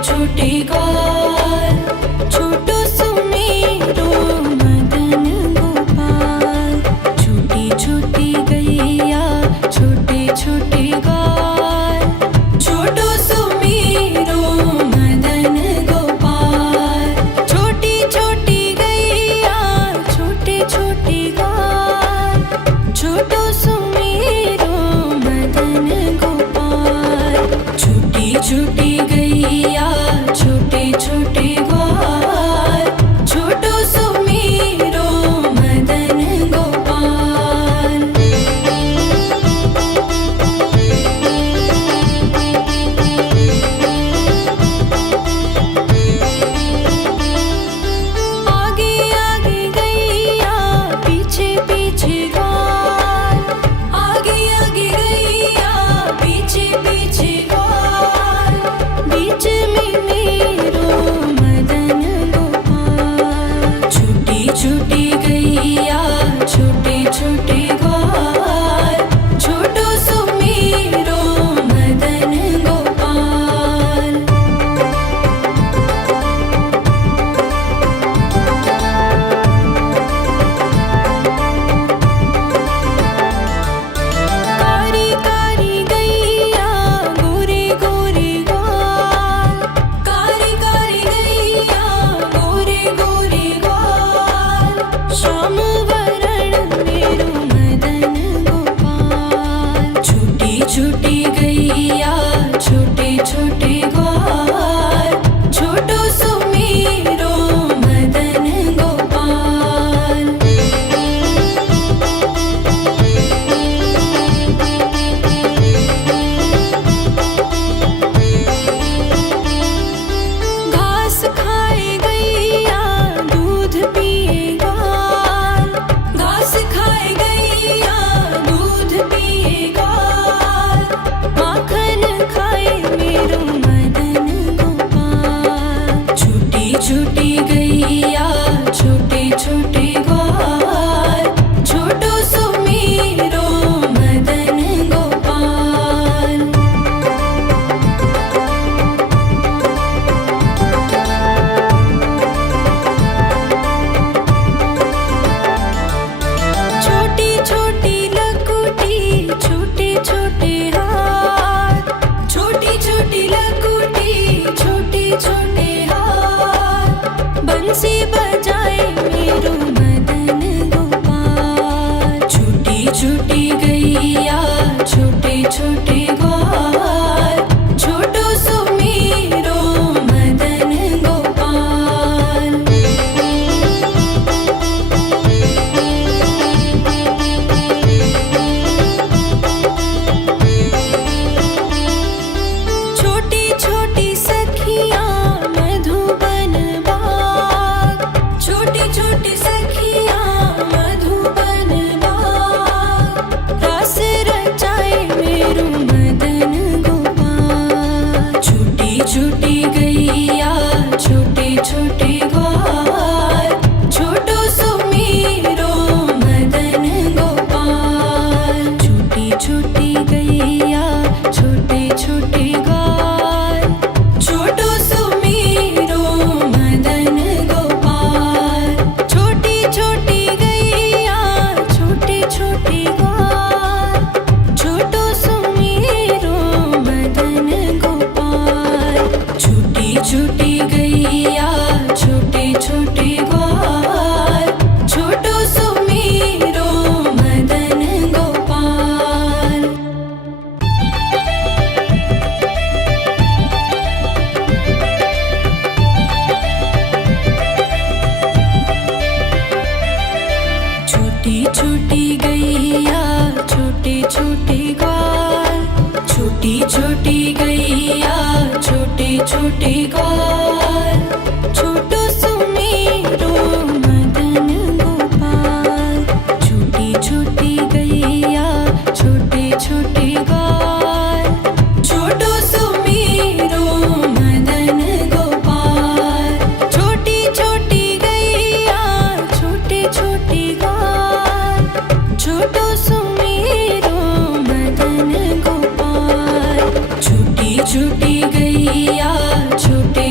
छोटे ग्वाल, छोटो सुमेरो मदन गोपाल। छोटी छोटी गैया छोटे छोटे ग्वाल, छोटो सुमेरो मदन गोपाल। छोटी छोटी गैया छोटे छोटे ग्वाल, छोटो सुमेरो मदन गोपाल। छोटी छोटी गैया छोटे छोटे ग्वाल, छोटो सुमेरो मदन गोपाल। आगे आगे गैया पीछे पीछे ग्वाल, आगे आगे गैया पीछे पीछे ग्वाल। बीच में मेरो मदन गोपाल। छोटी छोटी गैया छोटे छोटे ग्वाल, छोटो सुमेरो मदन गोपाल। कारी कारी गैया गोरे गोरे ग्वाल, कारी कारी गैया गोरे गोरे ग्वाल। श्याम वरण मेरो मदन गोपाल। छोटी छोटी गैया छोटे छोटे ग्वाल, छोटो सुमेरो मदन गोपाल। घास खाए गैया दूध पिए ग्वाल, घास खाए गैया दूध पिए ग्वाल। माखन खाए मेरो मदन गोपाल। छोटी छोटी गैया छोटे छोटे ग्वाल, छोटो सुमेरो मदन गोपाल। छोटी छोटी लकुटी छोटे छोटे हाथ, छोटी छोटी लकुटी छोटे छोटे हाथ। बंसी बजाए मेरो मदन गोपाल। छोटी छोटी गैया छोटे छोटे ग्वाल, छोटो सुमेरो मदन गोपाल। छोटी छोटी सखियाँ मधुबन बाग, छोटी छोटी सखियाँ मधुबन बाग। रास रचाए मेरो मदन गोपाल। छोटी छोटी गैया छोटे छोटे ग्वाल, छोटो सुमेरो मदन गोपाल। छोटी छोटी गैया छोटे छोटे ग्वाल, छोटो सुमेरो मदन गोपाल। छोटी छोटी गैया छोटे छोटे ग्वाल, छोटो सुमेरो मदन गोपाल। छोटी छोटी गैया छोटे छोटे ग्वाल, छोटो सुमेरो मदन गोपाल। छोटी छोटी गैया छोटे छोटे ग्वाल, छोटी छोटी गैया छोटे छोटे ग्वाल, छोटो सुमेरो मदन गोपाल। छोटी छोटी गैया छोटे छोटे ग्वाल, छोटो सुमेरो मदन गोपाल। छोटी छोटी गैया छोटे छोटे ग्वाल, छोटो सुमेरो मदन गोपाल। छोटी छोटी गैया छोटे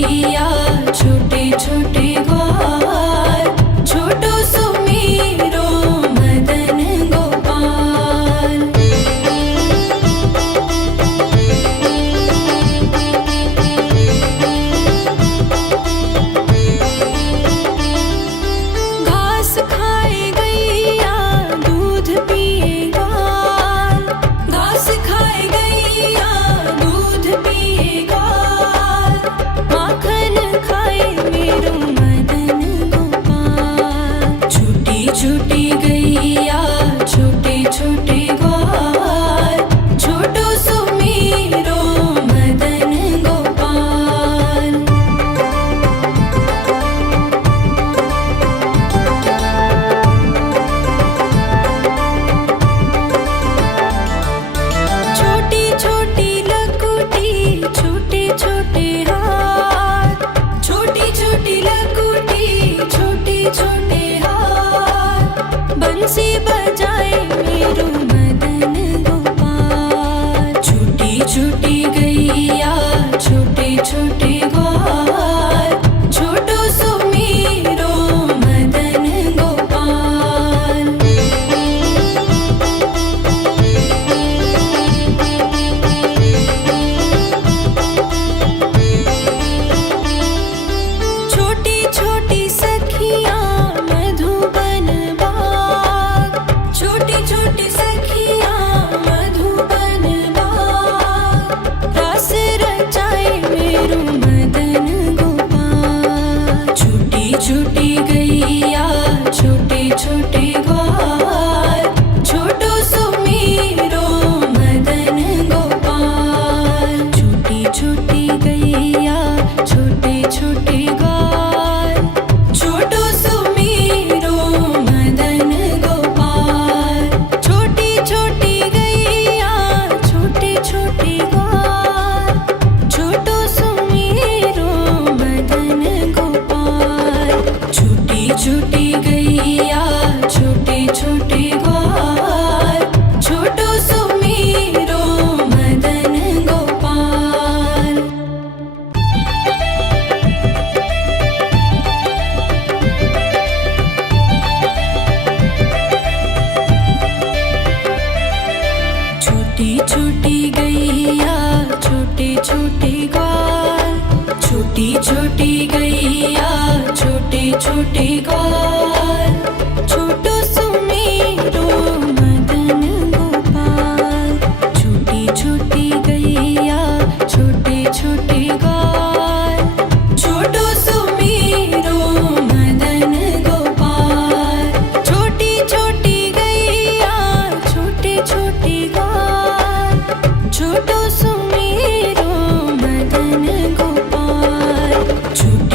गैया छोटे छोटे ग्वाल छोटो सुमेरो मदन गोपाल। घास खाए गैया दूध पिए ग्वाल घास खाए गैया दूध पिए ग्वाल माखन खाए मेरो मदन गोपाल। छोटी छोटी गैया छोटे छोटे ग्वाल छोटो सुमेरो मदन गोपाल। छोटी छोटी लकुटी छोटे छोटे हाथ छोटी छोटी लकुटी छोटे छोटे हाथ बंसी बजाए मेरो मदन गोपाल। छोटी छोटी गैया छोटे छोटे ग्वाल छोटो सुमेरो मदन गोपाल। छोटी छोटी सखियाँ मधुबन बाग छोटी छोटी सखियाँ मधुबन बाग रास रचाए मेरो मदन गोपाल। छोटी छोटी गैया छोटे छोटे ग्वाल छोटो सुमेरो मदन गोपाल। छोटी छोटी गैया छोटे छोटे ग्वाल छोटो सुमेरो मदन गोपाल। छोटी छोटी गैया छोटे छोटे ग्वाल छोटो सुमेरो मदन गोपाल। छोटी छोटी गैया छोटे छोटे ग्वाल छोटो सुमेरो मदन गोपाल। छोटी छोटी गैया छोटे छोटे ग्वाल छोटी छोटी गैया छोटे छोटे ग्वाल छोटो सुमेरो मदन गोपाल। छोटी छोटी गैया छोटे छोटे ग्वाल छोटो सुमेरो मदन गोपाल। छोटी छोटी गैया छोटे छोटे ग्वाल छोटो सुमेरो मदन गोपाल।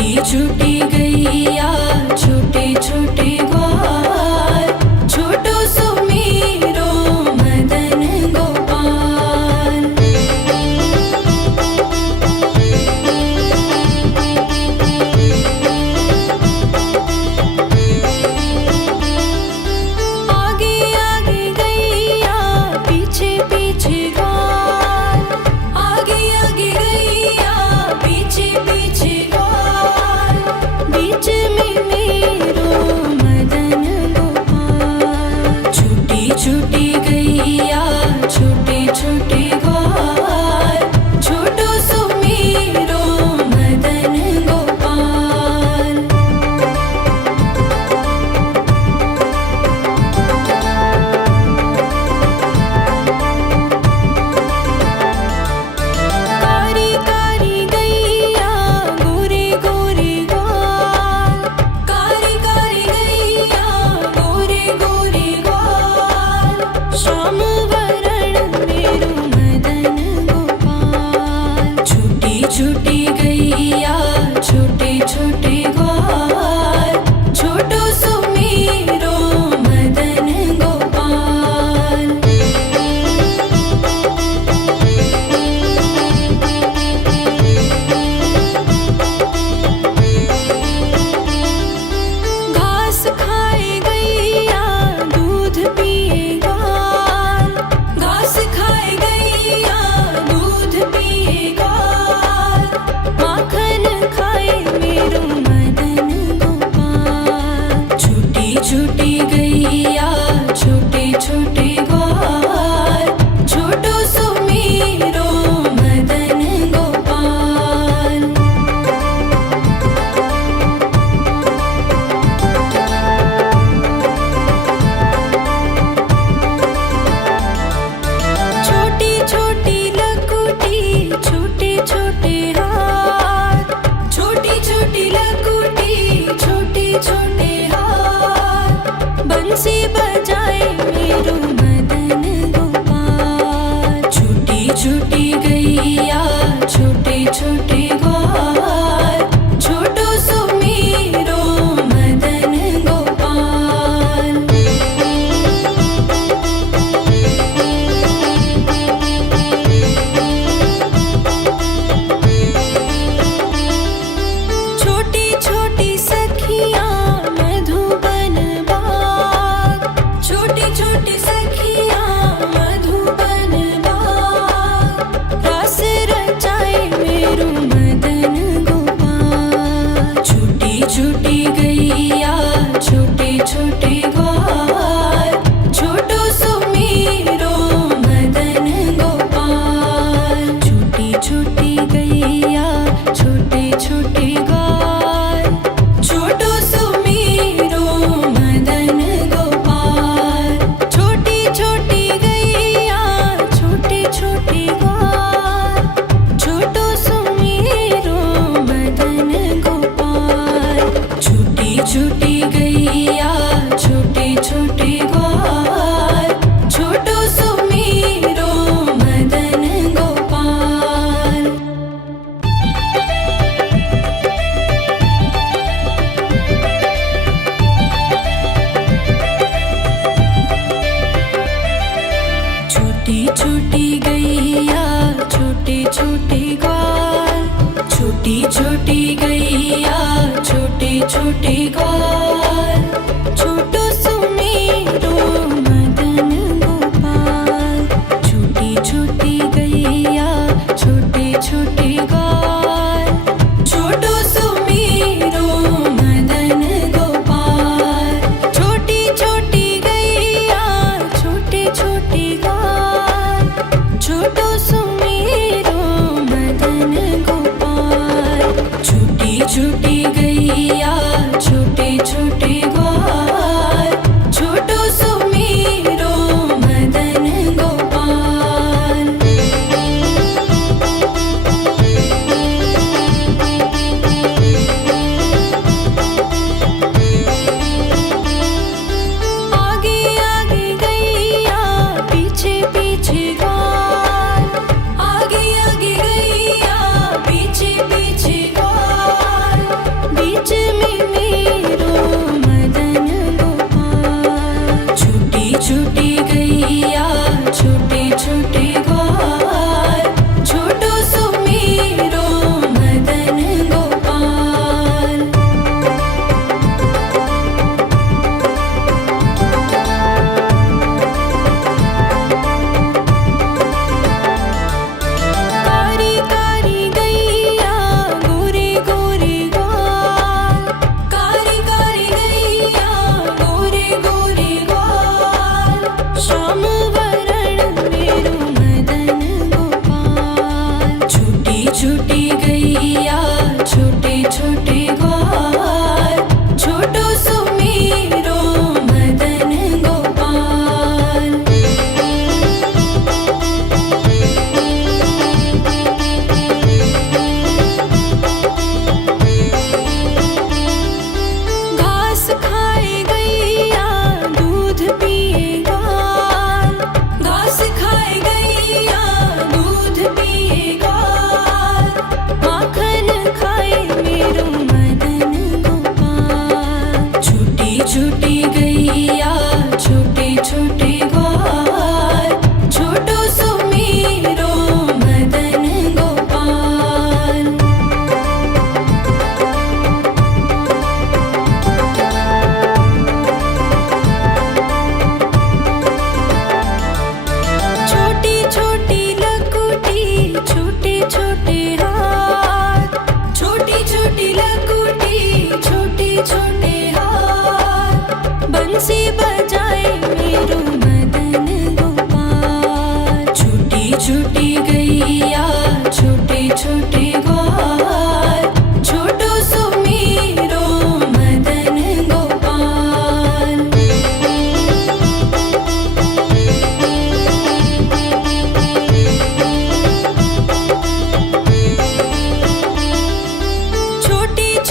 छोटी लकुटी छोटे छोटे हाथ बंसी बजाए मेरो मदन गोपाल। छोटी छोटी गैया छोटे छोटे ग्वाल छोटो सो मेरो मदन गोपाल। छोटी छोटी सखियाँ मधुबन बाग छोटी छोटी सखियाँ मधुबन बाग रस रचाए मेरो मदन गोपाल। छोटी छोटी गैया छोटे छोटे ग्वाल छोटो सो मेरो मदन गोपाल। छोटी छोटी गैया छोटे छोटे ग्वाल छोटो सो मेरो मदन गोपाल। छोटी छोटी गैया छोटे छोटे ग्वाल छोटो सो मेरो मदन गोपाल। छोटी छोटी गैया छोटे छोटे ग्वाल छोटो सो मेरो मदन गोपाल। छोटी छोटी गैया छोटे छोटे ग्वाल छोटी छोटी गैया छोटे छोटे ग्वाल छोटो सो मेरो मदन गोपाल। छोटी छोटी गैया छोटे छोटे ग्वाल छोटो सो मेरो मदन गोपाल। छोटी छोटी गैया छोटे छोटे ग्वाल छोटो सो मेरो मदन गोपाल। छोटी छोटी गैया छोटे छोटे ग्वाल छोटो सो मेरो मदन गोपाल। आगे आगे गैया पीछे पीछे ग्वाल आगे आगे गैया पीछे पीछे ग्वाल बीच में मेरो मदन गोपाल। छोटी छोटी गैया छोटे छोटे ग्वाल छोटो सो मेरो मदन गोपाल। कारी कारी गैया गोरे गोरे ग्वाल कारी कारी गैया गोरे गोरे ग्वाल श्याम वरण मेरो मदन गोपाल। छोटी छोटी गैया छोटे छोटे ग्वाल छोटो सो मेरो मदन गोपाल। घास खाए गैया दूध पिए ग्वाल घास खाए गैया दूध पिए ग्वाल माखन खाए मेरो मदन गोपाल। छोटी छोटी गैया छोटे छोटे ग्वाल छोटो सो मेरो मदन गोपाल। छोटी छोटी लकुटी छोटे छोटे हाथ छोटी छोटी लकुटी छोटे छोटे हाथ बंसी बजाए मेरो मदन गोपाल। छोटी छोटी गैया छोटे छोटे ग्वाल छोटो सो मेरो मदन गोपाल। छोटी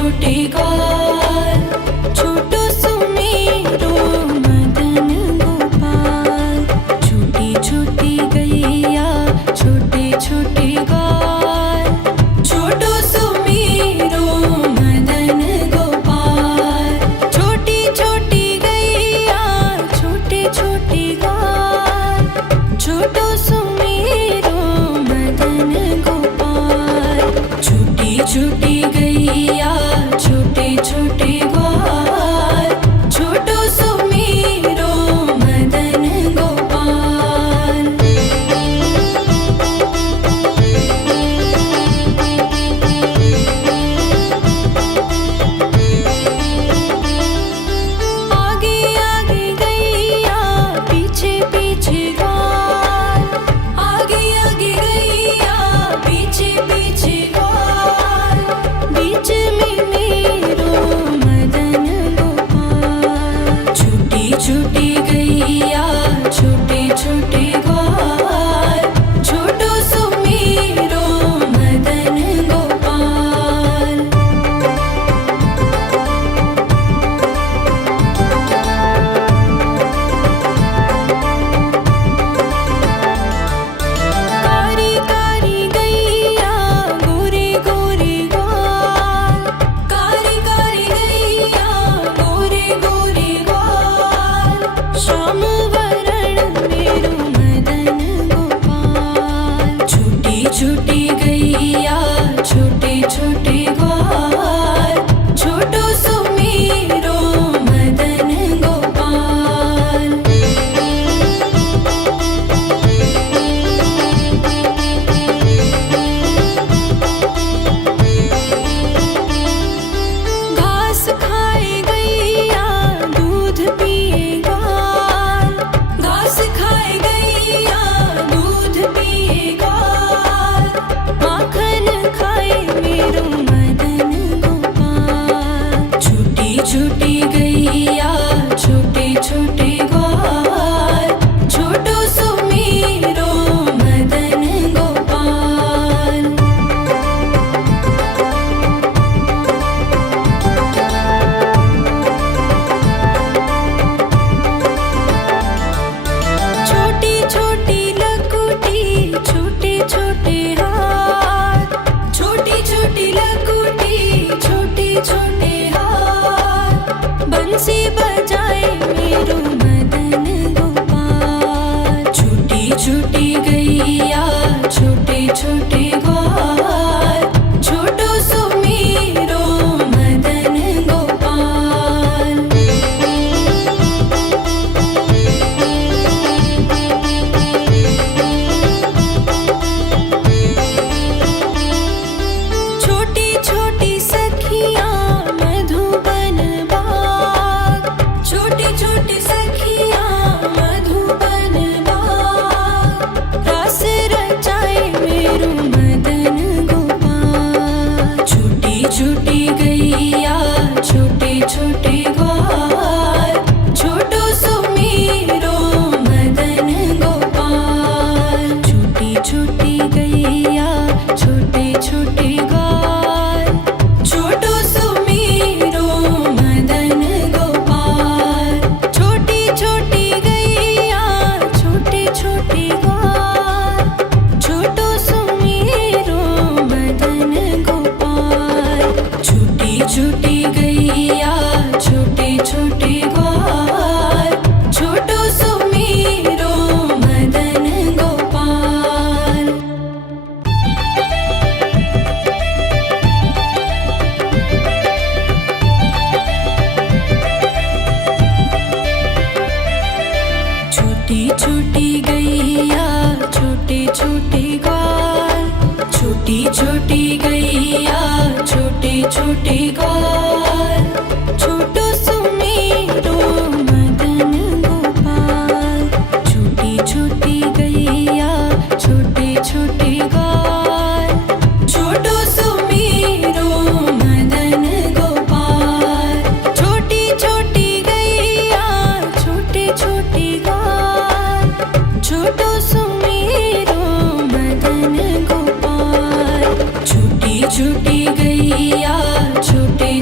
छोटे ग्वाल, छोटो सुमेरो मदन गोपाल। छोटी छोटी गैया छोटे छोटे ग्वाल, छोटो सुमेरो मदन गोपाल। छोटी छोटी गैया छोटे छोटे ग्वाल, छोटो सुमेरो मदन गोपाल। छोटी छोटी गैया छोटे छोटे ग्वाल, छोटो सुमेरो मदन गोपाल। आगे आगे गैया पीछे पीछे ग्वाल, आगे आगे गैया पीछे पीछे ग्वाल। बीच में मेरो मदन गोपाल। छोटी छोटी गैया छोटे छोटे ग्वाल, छोटो सुमेरो मदन गोपाल। कारी कारी गैया गोरे गोरे ग्वाल, कारी कारी गैया गोरे गोरे ग्वाल। श्याम वरण मेरो मदन गोपाल। छोटी छोटी गैया छोटे छोटे ग्वाल, छोटो सुमेरो मदन गोपाल। घास खाए गैया दूध पिए ग्वाल, घास खाए गैया दूध पिए ग्वाल। माखन खाए मेरो मदन गोपाल। छोटी छोटी गैया छोटे छोटे ग्वाल, छोटो सुमेरो मदन गोपाल। छोटी छोटी लकुटी छोटे छोटे हाथ, छोटी छोटी लकुटी छोटे छोटे हाथ। बंसी बजाए मेरो मदन गोपाल। छोटी छोटी गैया छोटे छोटे ग्वाल, छोटो सुमेरो मदन गोपाल। छोटी छोटी सखियाँ मधुबन बाग, छोटी छोटी सखियाँ मधुबन बाग। रास रचाए मेरो मदन गोपाल। छोटी छोटी गैया छोटे छोटे ग्वाल, छोटो सुमेरो मदन गोपाल। छोटी छोटी गैया छोटे छोटे ग्वाल, छोटो सुमेरो मदन गोपाल। छोटी छोटी गैया छोटे छोटे ग्वाल, छोटो सुमेरो मदन गोपाल। छोटी छोटी गैया छोटे छोटे ग्वाल, छोटो सुमेरो मदन गोपाल। छोटी छोटी गैया छोटे छोटे ग्वाल, छोटी छोटी गैया छोटे छोटे ग्वाल, छोटो सुमेरो मदन गोपाल। छोटी छोटी गैया छोटे छोटे ग्वाल, छोटो सुमेरो मदन गोपाल। छोटी छोटी गैया छोटे छोटे ग्वाल, छोटो सुमेरो मदन गोपाल। छोटी छोटी गैया छोटे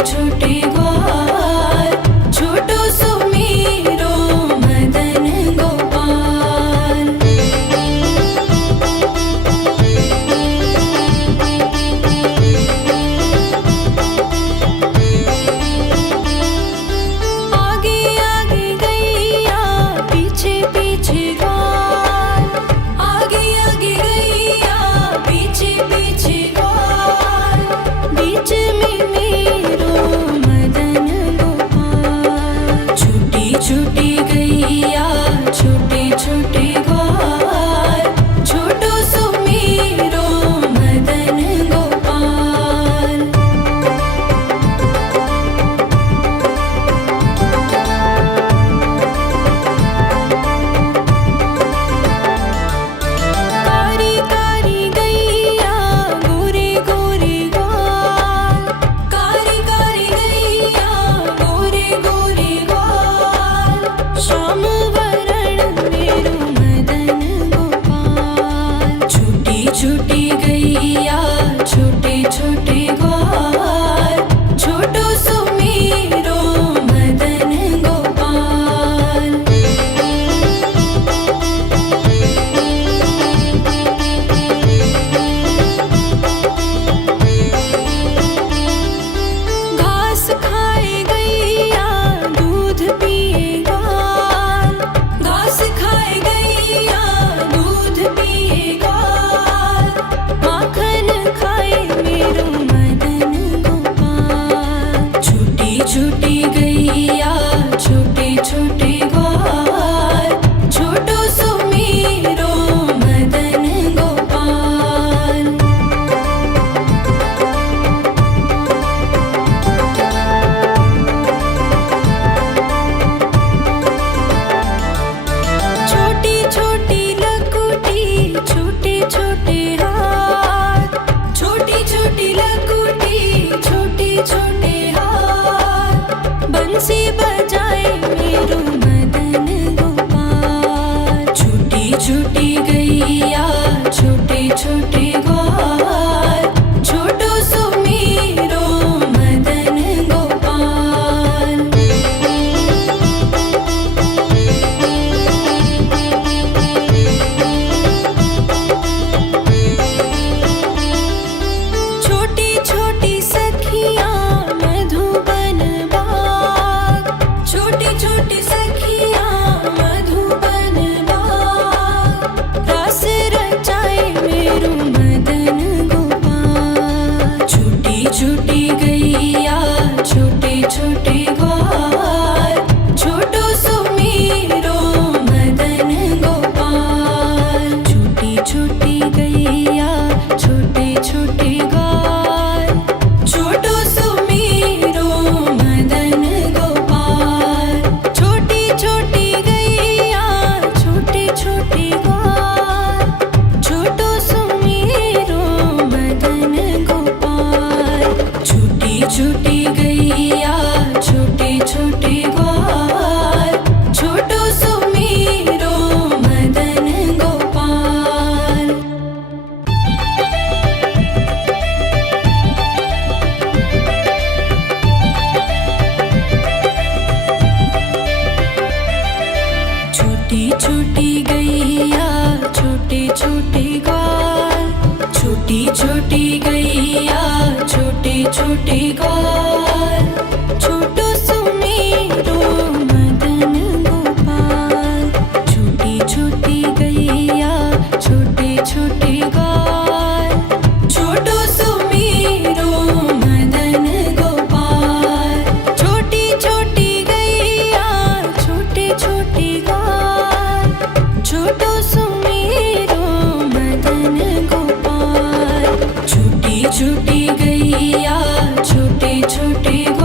छोटी गैया छोटे छोटे ग्वाल, छोटो सुमीरो मदन गोपाल। छोटी छोटी गैया छोटे छोटे ग्वाल, छोटी छोटी गैया छोटे छोटे ग्वाल, छोटो सुमीरो मदन गोपाल। छोटी छोटी गैया छोटे छोटे ग्वाल, छोटो सुमीरो मदन गोपाल। छोटी छोटी गैया छोटे छोटे ग्वाल, छोटो सुमीरो मदन गोपाल। छोटी छोटी गैया छोटे छोटे